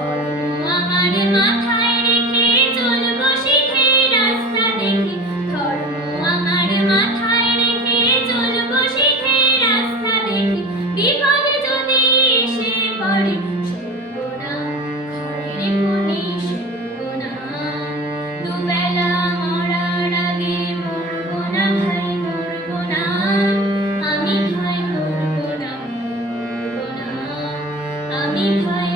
ধর্ম আমার মাথায় রেখে চলবো শিখে রাস্তা দেখে, ধর্ম আমার মাথায় রেখে চলবো শিখে রাস্তা দেখে। বিপদ যদি এসে পড়ে সরবো না, ঘরের কোণে সরবো না। দুবেলা মরার আগে মরবো না ভাই, মরবো না। আমি ভয় করবো না, মরবো না। আমি ভয়